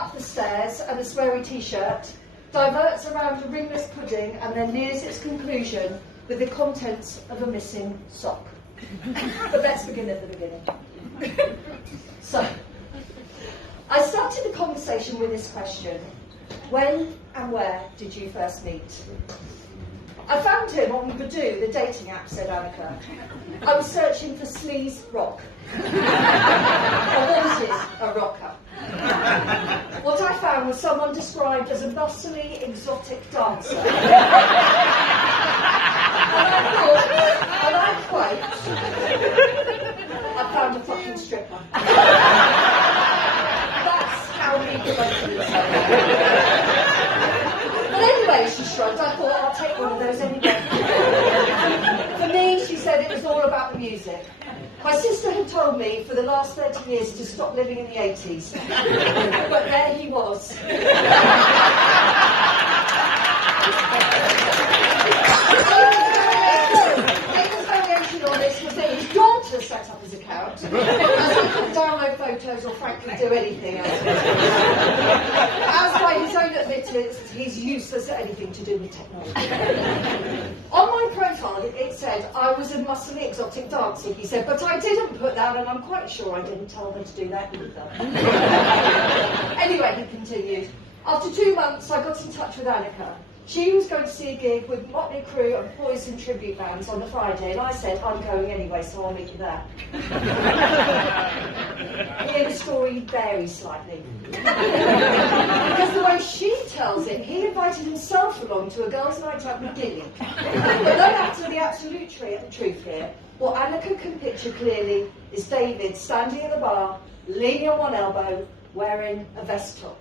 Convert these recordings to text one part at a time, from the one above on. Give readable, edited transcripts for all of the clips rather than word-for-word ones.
up the stairs and a sweary t-shirt, diverts around a ringless pudding and then nears its conclusion with the contents of a missing sock. But let's begin at the beginning. So, I started the conversation with this question: when and where did you first meet? I found him on Badoo, the dating app, said Annica. I was searching for sleaze rock. I wanted a rocker. What I found was someone described as a muscly, exotic dancer. And I thought, and I quote, I found a fucking stripper. That's how we promoted it. But anyway, she shrugged. I thought, I'll take one of those anyway. For me, she said, it was all about the music. My sister had told me for the last 30 years to stop living in the 80s. But there he was. Amy's variation on this was that his daughter set up his account, as he couldn't download photos or frankly do anything else. As by his own admittance, he's useless at anything to do with technology. On my profile, it said, I was a muscly exotic dancer, he said, but I didn't put that, and I'm quite sure I didn't tell her to do that either. Anyway, he continued, after 2 months, I got in touch with Annica. She was going to see a gig with Motley Crue and Poison tribute bands on the Friday, and I said, I'm going anyway, so I'll meet you there. Here the story varies slightly. Because the way she tells it, he invited himself along to a girls' night out with Dilly. But no matter the absolute truth here, what Annica can picture clearly is David standing at the bar, leaning on one elbow, wearing a vest top.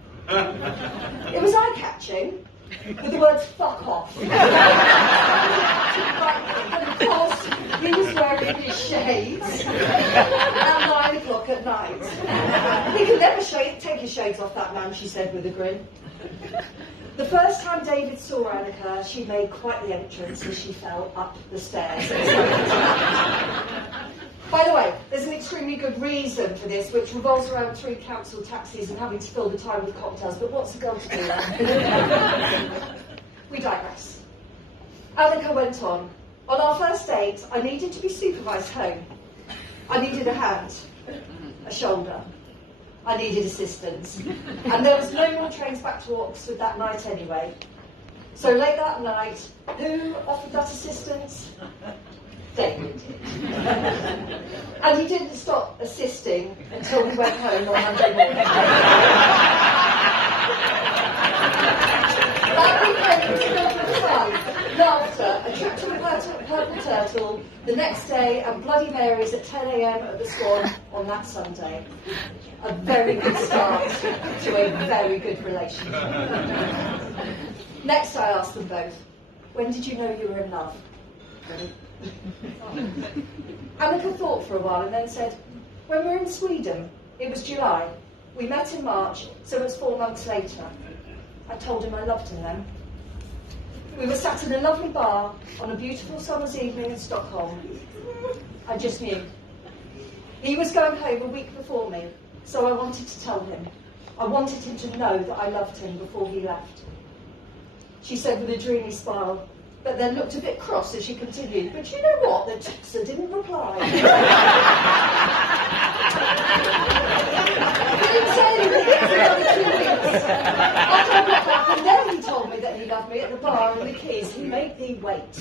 It was eye-catching, with the words fuck off. And of course, he was wearing his shades at 9 o'clock at night. He could never take his shades off, that man, she said with a grin. The first time David saw Annica, she made quite the entrance as she fell up the stairs. By the way, there's an extremely good reason for this, which revolves around 3 council taxis and having to fill the time with cocktails, but what's a girl to do there? We digress. Annica went on. On our first date, I needed to be supervised home. I needed a hand, a shoulder. I needed assistance. And there was no more trains back to Oxford that night anyway. So late that night, who offered that assistance? David did. And he didn't stop assisting until we went home on Monday morning. That weekend was filled with fun, laughter, a trip to the Purple Turtle, the next day, and Bloody Mary's at 10 a.m. at the Swan on that Sunday. A very good start to a very good relationship. Next, I asked them both, when did you know you were in love? Annica thought for a while and then said, when we were in Sweden, it was July. We met in March, so it was 4 months later. I told him I loved him then. We were sat in a lovely bar on a beautiful summer's evening in Stockholm. I just knew. He was going home a week before me, so I wanted to tell him. I wanted him to know that I loved him before he left. She said with a dreamy smile, but then looked a bit cross as she continued, but you know what, the texter didn't reply. He didn't say anything for another 2 weeks. After I got back, and then he told me that he loved me at the bar and the keys. He made me wait.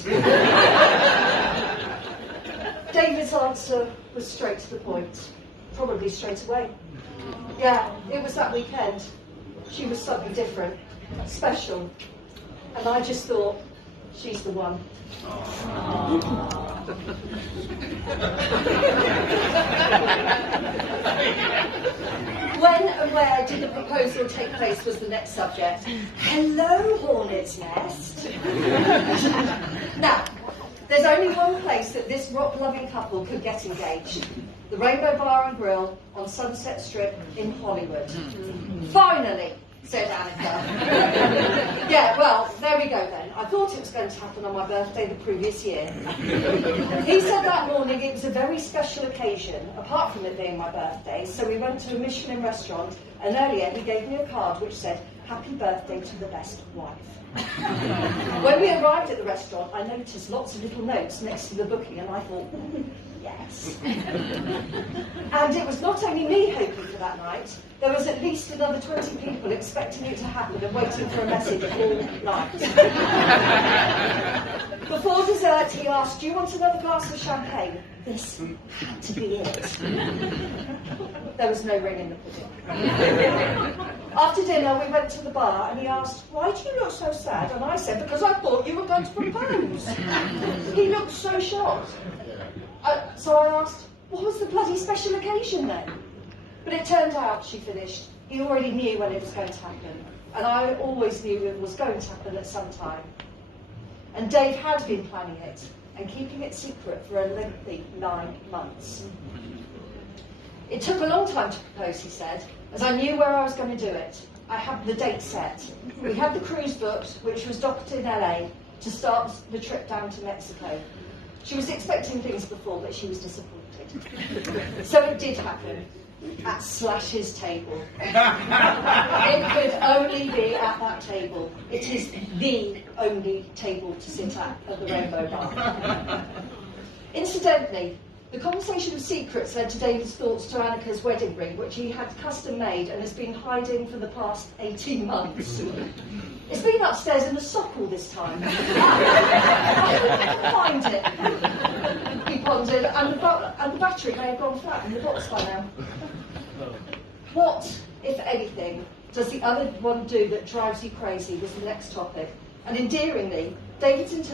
David's answer was straight to the point, probably straight away. Yeah, it was that weekend. She was something different, special, and I just thought, she's the one. When and where did the proposal take place was the next subject. Hello, Hornet's Nest. Now, there's only one place that this rock-loving couple could get engaged. The Rainbow Bar and Grill on Sunset Strip in Hollywood. Finally, said Annica. Yeah, well, there we go then. I thought it was going to happen on my birthday the previous year. He said that morning it was a very special occasion, apart from it being my birthday, so we went to a Michelin restaurant, and earlier he gave me a card which said, "Happy birthday to the best wife." When we arrived at the restaurant, I noticed lots of little notes next to the booking, and I thought, yes. And it was not only me hoping for that night, there was at least another 20 people expecting it to happen and waiting for a message all night. Before dessert, he asked, "Do you want another glass of champagne?" This had to be it. There was no ring in the pudding. After dinner, we went to the bar, and he asked, "Why do you look so sad?" And I said, "Because I thought you were going to propose." He looked so shocked. So I asked, "What was the bloody special occasion then?" But it turned out, she finished, he already knew when it was going to happen. And I always knew it was going to happen at some time. And Dave had been planning it and keeping it secret for a lengthy 9 months. It took a long time to propose, he said, as I knew where I was going to do it. I had the date set. We had the cruise booked, which was docked in LA, to start the trip down to Mexico. She was expecting things before, but she was disappointed. So it did happen. At Slash's table. It could only be at that table. It is the only table to sit at the Rainbow Bar. Incidentally, the conversation of secrets led to David's thoughts to Annica's wedding ring, which he had custom made and has been hiding for the past 18 months. It's been upstairs in a sock all this time. I couldn't find it, he pondered, and the battery may have gone flat in the box by now. What, if anything, does the other one do that drives you crazy was the next topic. And endearingly, David's